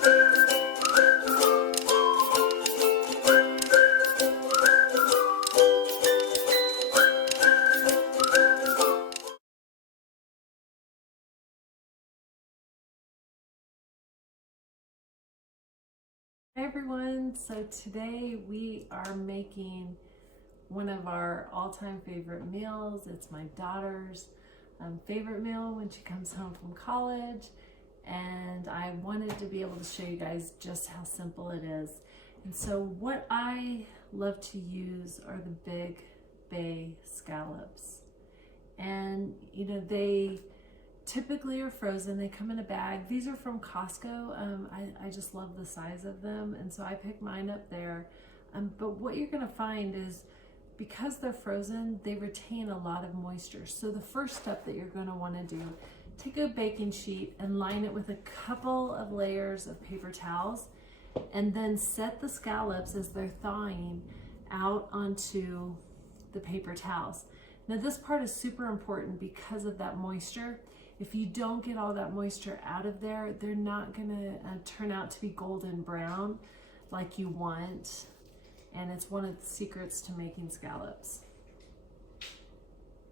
Hi everyone, so today we are making one of our all-time favorite meals. It's my daughter's favorite meal when she comes home from college, and I wanted to be able to show you guys just how simple it is. And so what I love to use are the big bay scallops, and you know, they typically are frozen. They come in a bag. These are from Costco. I just love the size of them, and so I picked mine up there. But what you're gonna find is, because they're frozen, they retain a lot of moisture. So the first step that you're gonna wanna do, take a baking sheet and line it with a couple of layers of paper towels, and then set the scallops as they're thawing out onto the paper towels. Now this part is super important because of that moisture. If you don't get all that moisture out of there, they're not gonna turn out to be golden brown like you want. And it's one of the secrets to making scallops.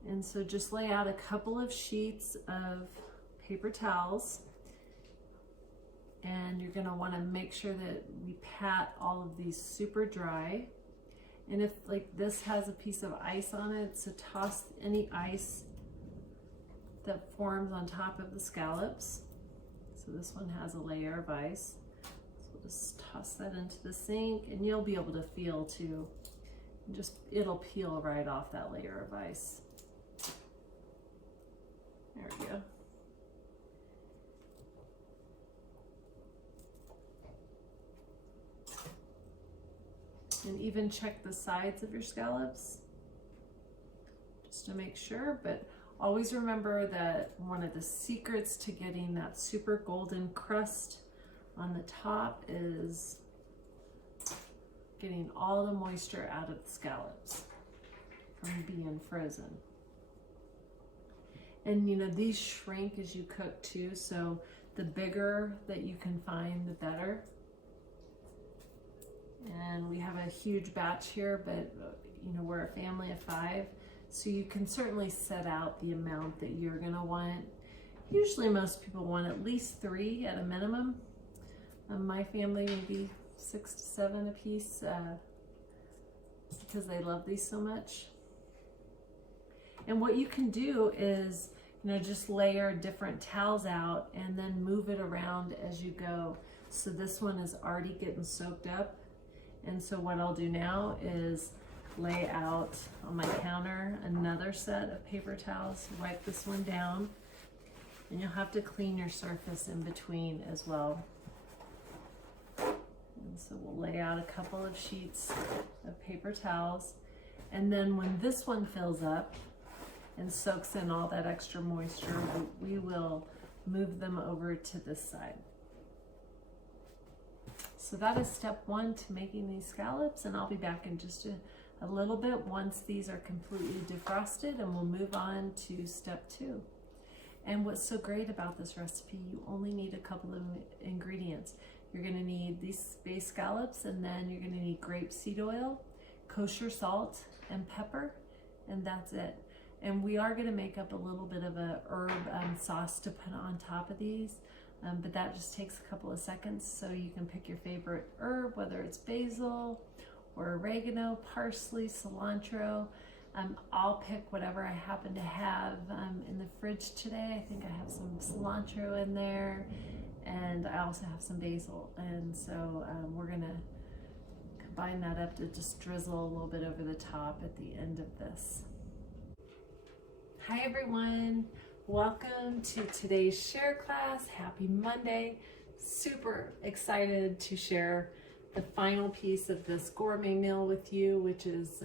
And so just lay out a couple of sheets of paper towels, and you're gonna wanna make sure that we pat all of these super dry. And if like this has a piece of ice on it, so toss any ice that forms on top of the scallops. So this one has a layer of ice. So we'll just toss that into the sink, and you'll be able to feel too. Just, it'll peel right off that layer of ice. There we go. And even check the sides of your scallops just to make sure, but always remember that one of the secrets to getting that super golden crust on the top is getting all the moisture out of the scallops from being frozen. And you know, these shrink as you cook too, so the bigger that you can find, the better. And we have a huge batch here, but you know, we're a family of 5. So you can certainly set out the amount that you're gonna want. Usually most people want at least 3 at a minimum. My family maybe 6 to 7 a piece because they love these so much. And what you can do is, you know, just layer different towels out and then move it around as you go. So this one is already getting soaked up. And so what I'll do now is lay out on my counter another set of paper towels, wipe this one down, and you'll have to clean your surface in between as well. And so we'll lay out a couple of sheets of paper towels, and then when this one fills up and soaks in all that extra moisture, we will move them over to this side. So that is step 1 to making these scallops, and I'll be back in just a little bit once these are completely defrosted, and we'll move on to step 2. And what's so great about this recipe, you only need a couple of ingredients. You're gonna need these bay scallops, and then you're gonna need grapeseed oil, kosher salt, and pepper, and that's it. And we are gonna make up a little bit of a herb sauce to put on top of these, but that just takes a couple of seconds. So you can pick your favorite herb, whether it's basil or oregano, parsley, cilantro. I'll pick whatever I happen to have in the fridge today. I think I have some cilantro in there, and I also have some basil. And so we're gonna combine that up to just drizzle a little bit over the top at the end of this. Hi everyone, welcome to today's share class. Happy Monday. Super excited to share the final piece of this gourmet meal with you, which is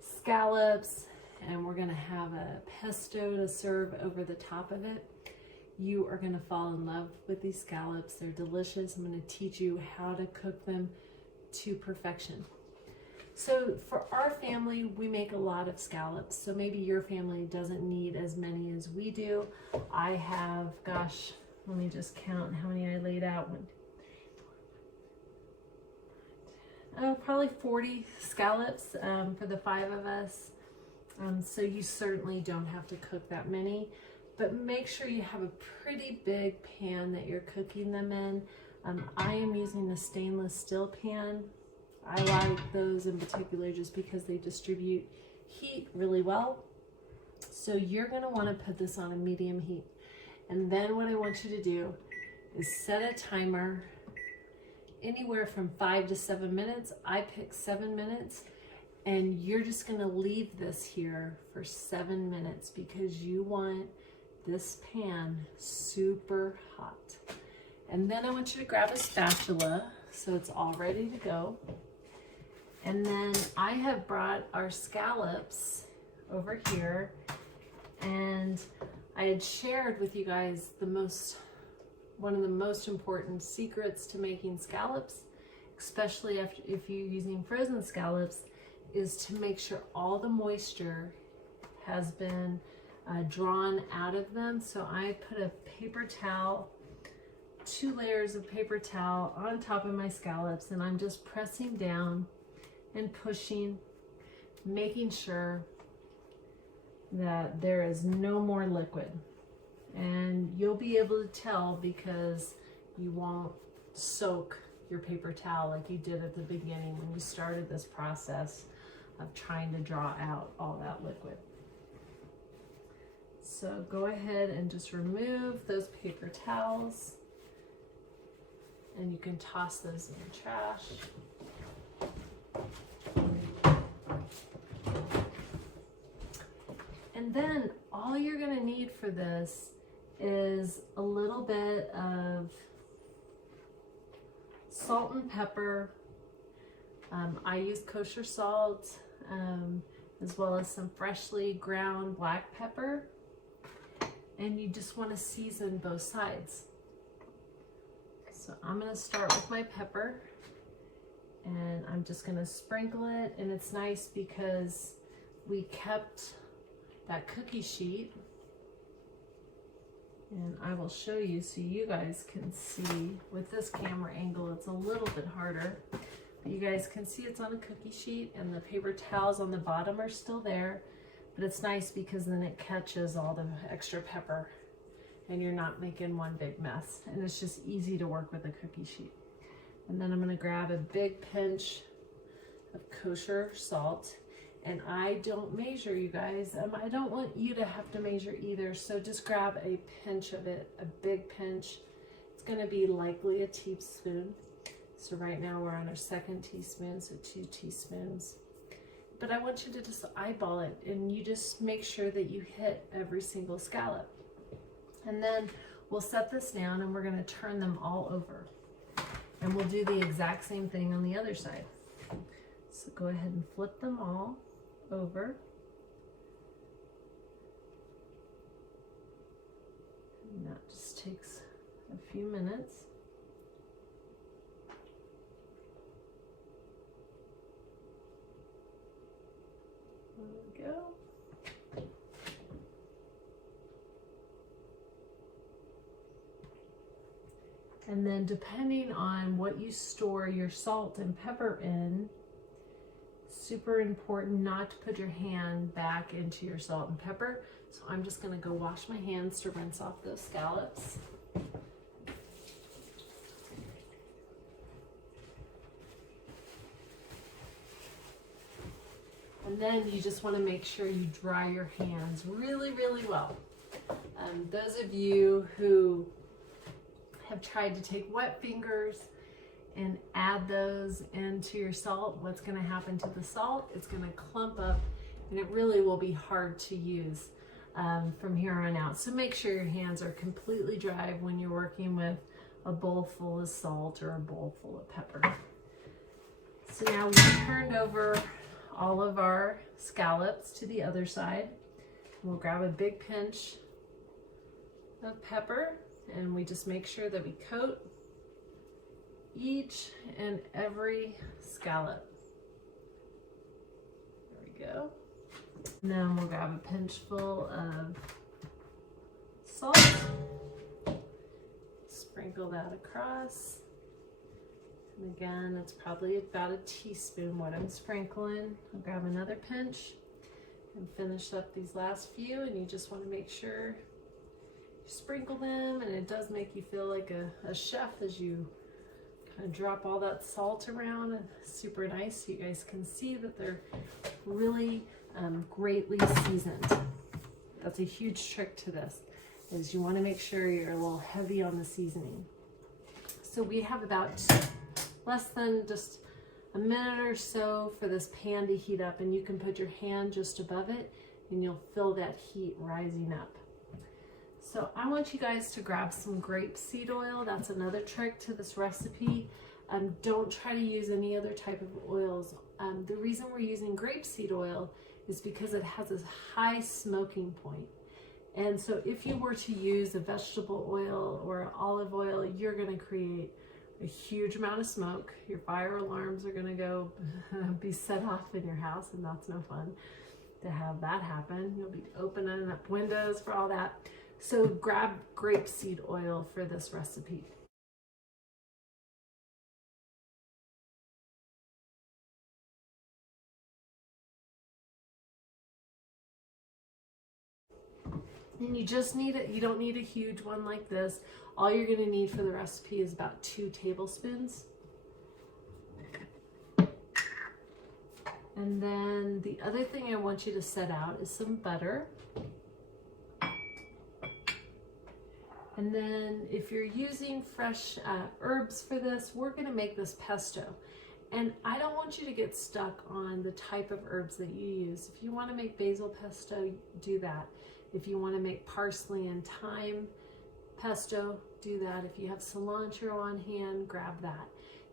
scallops, and we're gonna have a pesto to serve over the top of it. You are gonna fall in love with these scallops. They're delicious. I'm gonna teach you how to cook them to perfection. So for our family, we make a lot of scallops. So maybe your family doesn't need as many as we do. I have, gosh, let me just count how many I laid out. probably 40 scallops for the 5 of us. So you certainly don't have to cook that many, but make sure you have a pretty big pan that you're cooking them in. I am using a stainless steel pan. I like those in particular just because they distribute heat really well. So you're gonna wanna put this on a medium heat. And then what I want you to do is set a timer anywhere from 5 to 7 minutes. I pick 7 minutes, and you're just gonna leave this here for 7 minutes because you want this pan super hot. And then I want you to grab a spatula so it's all ready to go. And then I have brought our scallops over here, and I had shared with you guys one of the most important secrets to making scallops, especially if you're using frozen scallops, is to make sure all the moisture has been drawn out of them. So I put a paper towel, 2 layers of paper towel on top of my scallops, and I'm just pressing down and pushing, making sure that there is no more liquid. And you'll be able to tell because you won't soak your paper towel like you did at the beginning when you started this process of trying to draw out all that liquid. So go ahead and just remove those paper towels, and you can toss those in the trash. And then all you're gonna need for this is a little bit of salt and pepper. I use kosher salt, as well as some freshly ground black pepper. And you just want to season both sides. So I'm going to start with my pepper, and I'm just going to sprinkle it. And it's nice because we kept that cookie sheet, and I will show you so you guys can see. With this camera angle, it's a little bit harder, but you guys can see it's on a cookie sheet, and the paper towels on the bottom are still there. But it's nice because then it catches all the extra pepper and you're not making one big mess. And it's just easy to work with a cookie sheet. And then I'm gonna grab a big pinch of kosher salt. And I don't measure, you guys. I don't want you to have to measure either. So just grab a pinch of it, a big pinch. It's gonna be likely a teaspoon. So right now we're on our 2nd teaspoon, so 2 teaspoons. But I want you to just eyeball it, and you just make sure that you hit every single scallop. And then we'll set this down, and we're gonna turn them all over. And we'll do the exact same thing on the other side. So go ahead and flip them all over. And that just takes a few minutes. There we go. And then depending on what you store your salt and pepper in, super important not to put your hand back into your salt and pepper. So I'm just gonna go wash my hands to rinse off those scallops. And then you just want to make sure you dry your hands really, really well. Those of you who have tried to take wet fingers and add those into your salt, what's going to happen to the salt? It's going to clump up, and it really will be hard to use from here on out. So make sure your hands are completely dry when you're working with a bowl full of salt or a bowl full of pepper. So now we've turned over all of our scallops to the other side. We'll grab a big pinch of pepper, and we just make sure that we coat each and every scallop. There we go. And then we'll grab a pinch full of salt, sprinkle that across, And again, it's probably about a teaspoon what I'm sprinkling. I'll grab another pinch and finish up these last few, and you just want to make sure you sprinkle them, and it does make you feel like a chef as you kind of drop all that salt around. And super nice, so you guys can see that they're really greatly seasoned. That's a huge trick to this, is you want to make sure you're a little heavy on the seasoning. So we have about less than just a minute or so for this pan to heat up, and you can put your hand just above it and you'll feel that heat rising up. So I want you guys to grab some grapeseed oil. That's another trick to this recipe. Don't try to use any other type of oils. The reason we're using grapeseed oil is because it has this high smoking point. And so if you were to use a vegetable oil or olive oil, you're going to create a huge amount of smoke. Your fire alarms are going to go be set off in your house, and that's no fun to have that happen. You'll be opening up windows for all that. So grab grapeseed oil for this recipe. And you just need it. You don't need a huge one like this. All you're going to need for the recipe is about 2 tablespoons. And then the other thing I want you to set out is some butter. And then if you're using fresh herbs for this, we're going to make this pesto. And I don't want you to get stuck on the type of herbs that you use. If you want to make basil pesto, do that. If you want to make parsley and thyme pesto, do that. If you have cilantro on hand, grab that.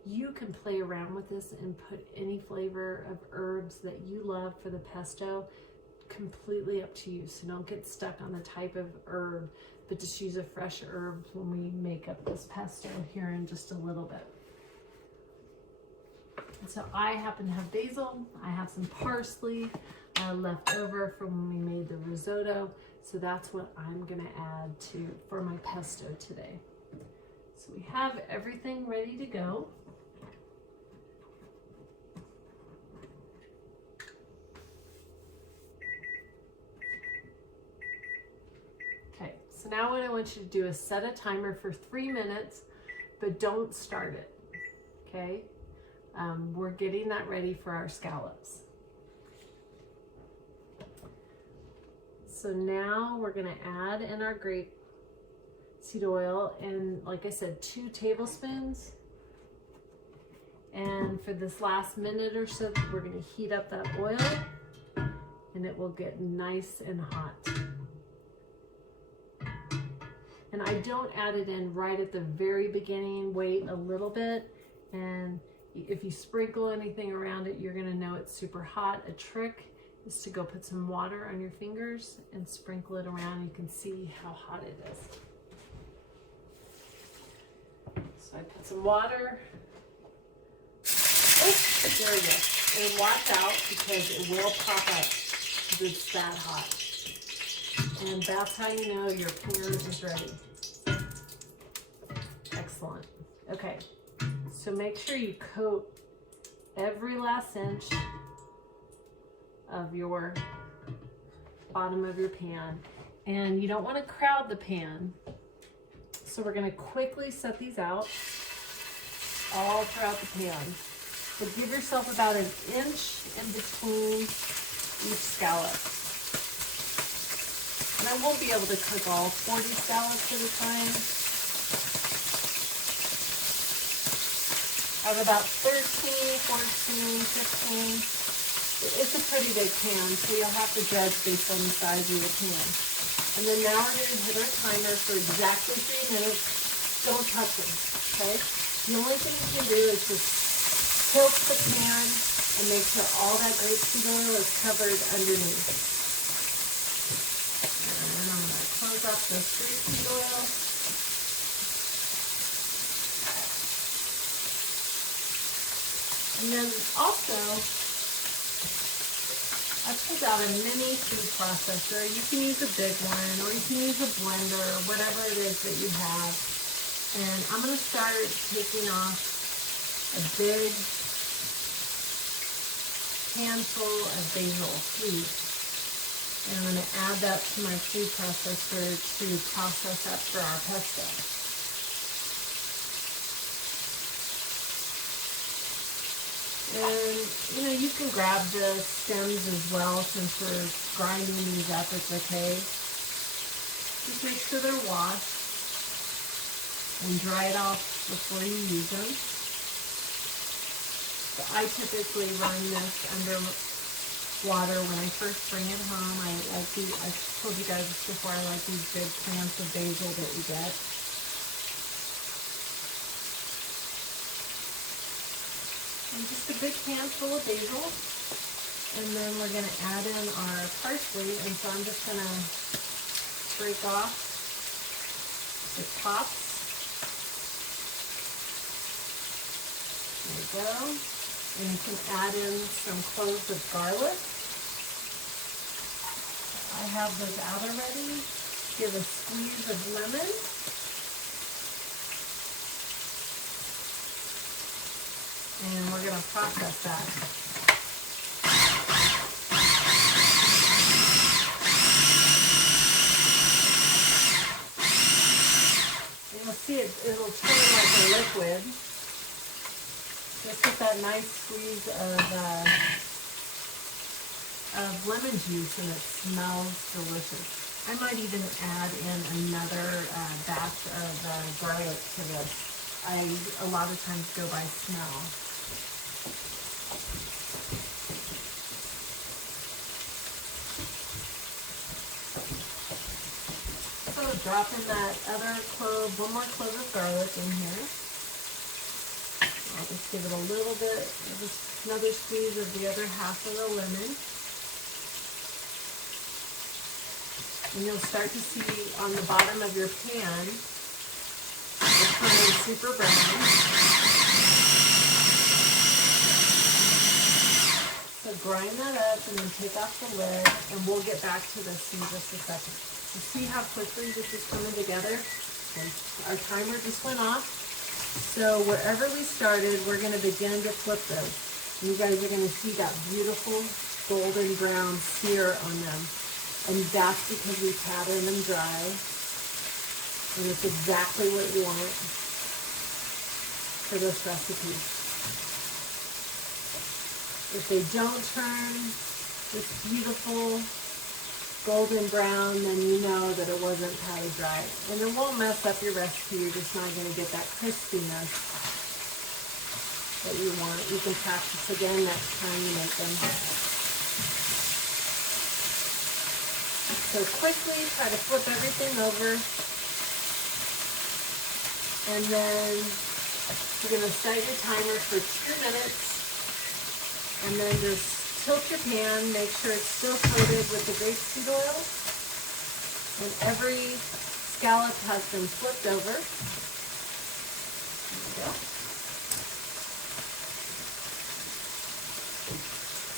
You can play around with this and put any flavor of herbs that you love for the pesto. Completely up to you. So don't get stuck on the type of herb, but just use a fresh herb when we make up this pesto here in just a little bit. And so I happen to have basil. I have some parsley left over from when we made the risotto. So that's what I'm gonna add for my pesto today. So we have everything ready to go. Okay, so now what I want you to do is set a timer for 3 minutes, but don't start it, okay? We're getting that ready for our scallops. So now we're going to add in our grapeseed oil, and like I said, 2 tablespoons. And for this last minute or so, we're going to heat up that oil, and it will get nice and hot. And I don't add it in right at the very beginning. Wait a little bit, and if you sprinkle anything around it, you're going to know it's super hot. A trick is to go put some water on your fingers and sprinkle it around. You can see how hot it is. So I put some water. Oh, there we go. And watch out because it will pop up because it's that hot. And that's how you know your pan is ready. Excellent. Okay, so make sure you coat every last inch of your bottom of your pan, and you don't want to crowd the pan, so we're going to quickly set these out all throughout the pan, but give yourself about 1 inch in between each scallop. And I won't be able to cook all 40 scallops at a time. I have about 13, 14, 15. It's a pretty big pan, so you'll have to judge based on the size of your pan. And then now we're going to hit our timer for exactly 3 minutes. Don't touch them, okay? The only thing you can do is just tilt the pan and make sure all that grapeseed oil is covered underneath. And then I'm going to close up this grapeseed oil. And then also, I pulled out a mini food processor. You can use a big one, or you can use a blender, whatever it is that you have. And I'm going to start taking off a big handful of basil leaves. And I'm going to add that to my food processor to process up for our pesto. And, you know, you can grab the stems as well since we're grinding these up, it's okay. Just make sure they're washed and dry it off before you use them. So I typically run this under water when I first bring it home. I told you guys before, I like these big plants of basil that you get. And just a big handful of basil. And then we're going to add in our parsley. And so I'm just going to break off the tops. There you go. And you can add in some cloves of garlic. I have those out already. Give a squeeze of lemon. And we're going to process that. And you'll see it'll turn like a liquid. Just with that nice squeeze of lemon juice, and it smells delicious. I might even add in another batch of garlic to this. I a lot of times go by smell. So drop in that other clove, one more clove of garlic in here. I'll just give it a little bit, just another squeeze of the other half of the lemon. And you'll start to see on the bottom of your pan, it's turning super brown. So grind that up and then take off the lid, and we'll get back to this in just a second. You see how quickly this is coming together? And our timer just went off. So wherever we started, we're going to begin to flip those. And you guys are going to see that beautiful golden brown sear on them. And that's because we patterned them dry. And it's exactly what you want for this recipe. If they don't turn this beautiful golden brown, then you know that it wasn't patted dry. And it won't mess up your recipe. You're just not going to get that crispiness that you want. You can practice again next time you make them. So quickly try to flip everything over. And then you're going to set your timer for 2 minutes. And then just tilt your pan, make sure it's still coated with the grapeseed oil, and every scallop has been flipped over. There we go.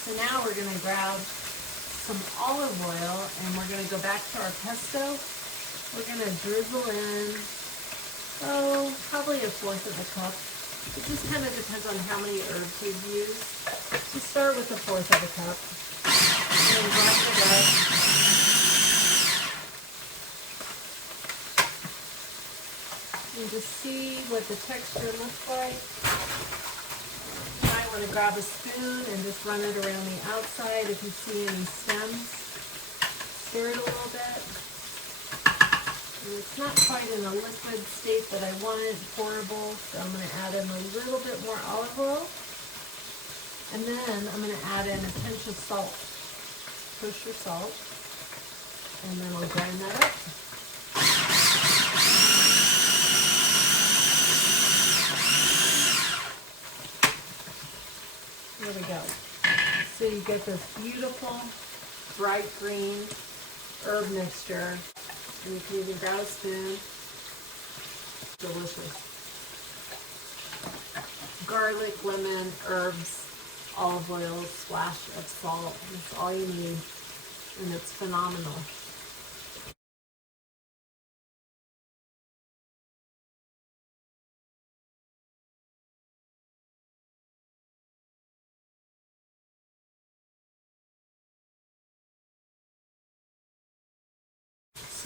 So now we're going to grab some olive oil, and we're going to go back to our pesto. We're going to drizzle in, probably 1/4 of a cup. It just kind of depends on how many herbs you've used. So start with 1/4 of a cup. And grind it up. And just see what the texture looks like. You might want to grab a spoon and just run it around the outside if you see any stems. Stir it a little bit. And it's not quite in a liquid state that I want it, pourable, so I'm going to add in a little bit more olive oil. And then I'm going to add in a pinch of salt, kosher salt, and then I'll grind that up. There we go. So you get this beautiful, bright green herb mixture. And you can even grab a spoon. Delicious. Garlic, lemon, herbs, olive oil, splash of salt. That's all you need. And it's phenomenal.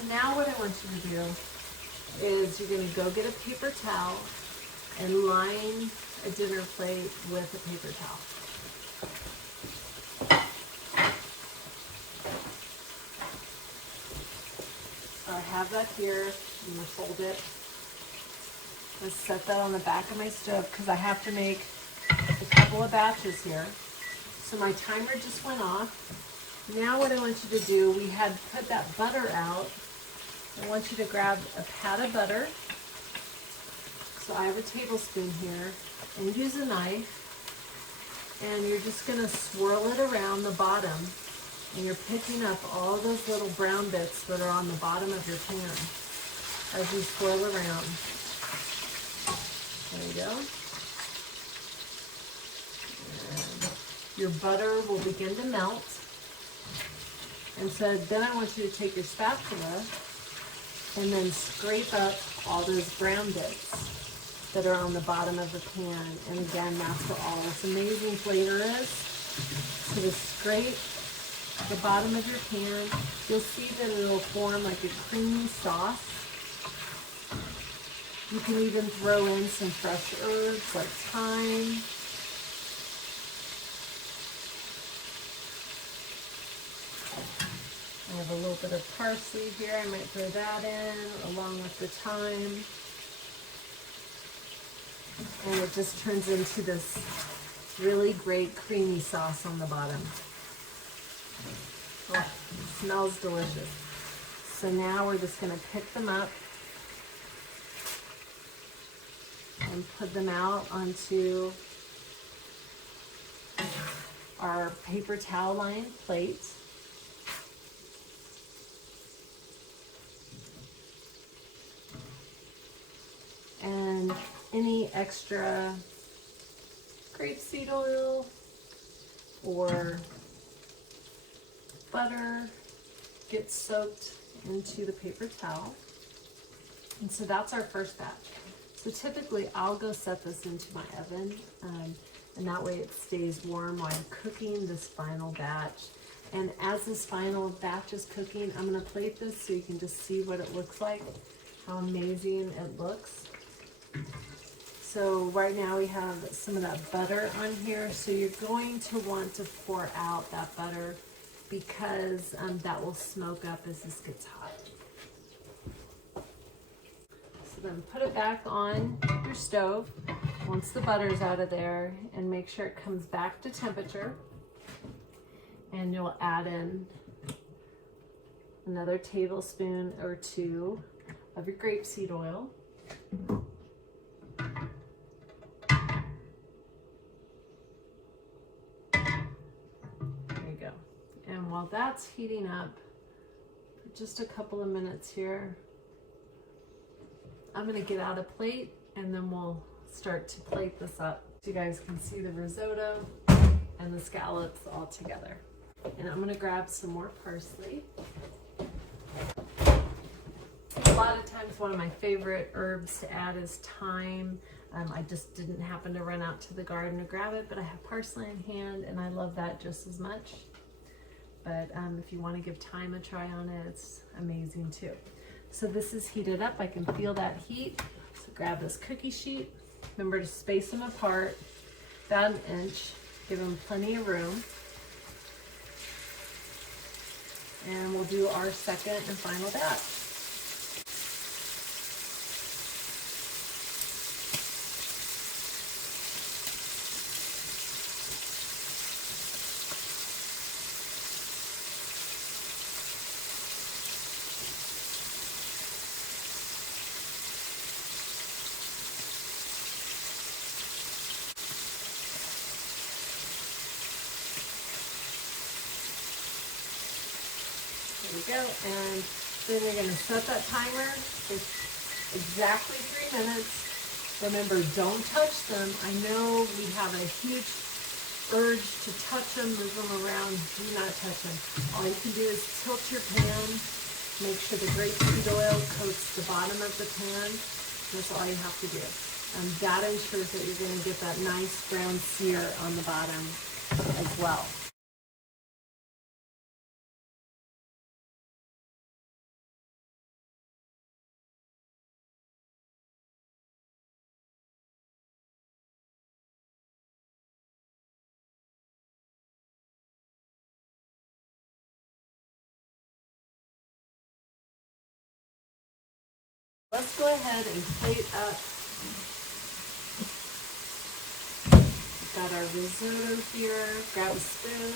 So now what I want you to do is you're going to go get a paper towel and line a dinner plate with a paper towel. So I have that here. I'm going to fold it. Let's set that on the back of my stove because I have to make a couple of batches here. So my timer just went off. Now what I want you to do, we had put that butter out. I want you to grab a pat of butter. So I have a tablespoon here, and use a knife, and you're just going to swirl it around the bottom, and you're picking up all those little brown bits that are on the bottom of your pan as you swirl around. There you go. And your butter will begin to melt. And so then I want you to take your spatula and then scrape up all those brown bits that are on the bottom of the pan. And again, that's where all this amazing flavor is. So to scrape the bottom of your pan, you'll see that it'll form like a creamy sauce. You can even throw in some fresh herbs like thyme. I have a little bit of parsley here. I might throw that in along with the thyme. And it just turns into this really great creamy sauce on the bottom. Oh, it smells delicious. So now we're just going to pick them up and put them out onto our paper towel lined plate. And any extra grapeseed oil or butter gets soaked into the paper towel. And so that's our first batch. So typically I'll go set this into my oven, and that way it stays warm while I'm cooking this final batch. And as this final batch is cooking, I'm going to plate this so you can just see what it looks like, how amazing it looks. So right now we have some of that butter on here. So you're going to want to pour out that butter because that will smoke up as this gets hot. So then put it back on your stove once the butter's out of there and make sure it comes back to temperature. And you'll add in another tablespoon or two of your grapeseed oil. And while that's heating up, for just a couple of minutes here, I'm going to get out a plate and then we'll start to plate this up. So you guys can see the risotto and the scallops all together. And I'm going to grab some more parsley. A lot of times one of my favorite herbs to add is thyme. I just didn't happen to run out to the garden to grab it, but I have parsley in hand and I love that just as much. But if you want to give thyme a try on it, it's amazing too. So this is heated up. I can feel that heat. So grab this cookie sheet. Remember to space them apart about 1 inch. Give them plenty of room. And we'll do our second and final batch. There we go, and then you're going to set that timer for exactly 3 minutes. Remember, don't touch them. I know we have a huge urge to touch them, move them around. Do not touch them. All you can do is tilt your pan, make sure the grapeseed oil coats the bottom of the pan. That's all you have to do. And that ensures that you're going to get that nice brown sear on the bottom as well. Let's go ahead and plate up. We've got our risotto here. Grab a spoon.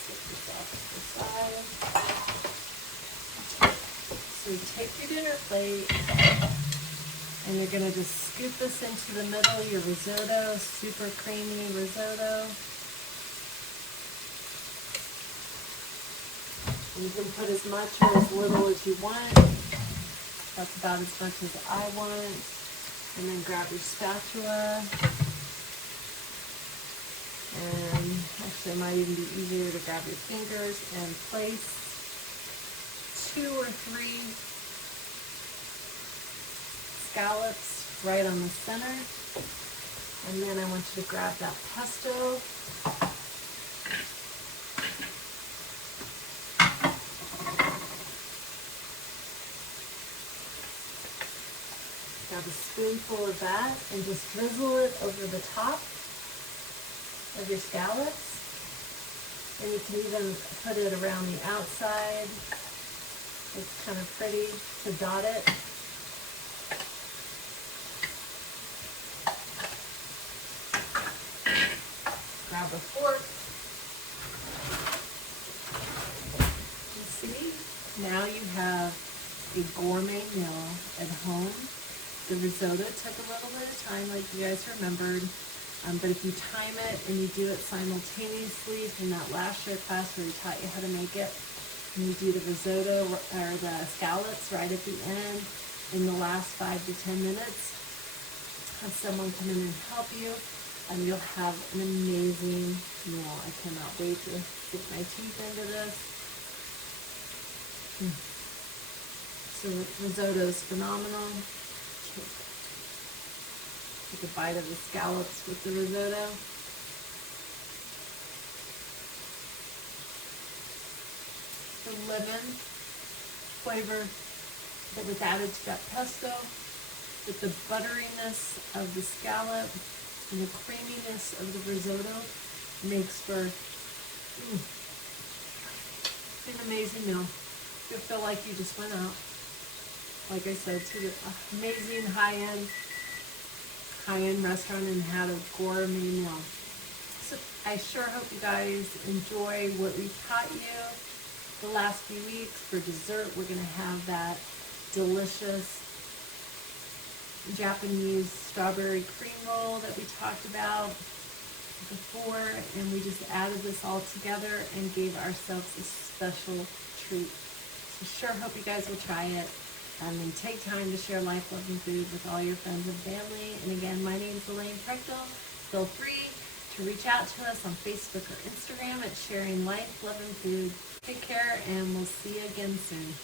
Set this off to the side. So you take your dinner plate and you're going to just scoop this into the middle, your risotto, super creamy risotto. You can put as much or as little as you want. That's about as much as I want. And then grab your spatula. And actually it might even be easier to grab your fingers and place 2 or 3 scallops right on the center. And then I want you to grab that pesto. Grab a spoonful of that and just drizzle it over the top of your scallops. And you can even put it around the outside. It's kind of pretty to dot it. Grab a fork. You see, now you have a gourmet meal at home. The risotto took a little bit of time, like you guys remembered, but if you time it and you do it simultaneously from that last share class where we taught you how to make it, and you do the risotto or the scallops right at the end in the last 5 to 10 minutes, have someone come in and help you, and you'll have an amazing meal. I cannot wait to get my teeth into this. So risotto is phenomenal. Take a bite of the scallops with the risotto. The lemon flavor that was added to that pesto, with the butteriness of the scallop and the creaminess of the risotto, makes for an amazing meal. You'll feel like you just went out, like I said, to the amazing high-end restaurant and had a gourmet meal. So I sure hope you guys enjoy what we taught you the last few weeks. For dessert, we're going to have that delicious Japanese strawberry cream roll that we talked about before, and we just added this all together and gave ourselves a special treat. So sure hope you guys will try it. And take time to share life, love, and food with all your friends and family. And again, my name is Elaine Prechtel. Feel free to reach out to us on Facebook or Instagram at Sharing Life, Love, and Food. Take care, and we'll see you again soon.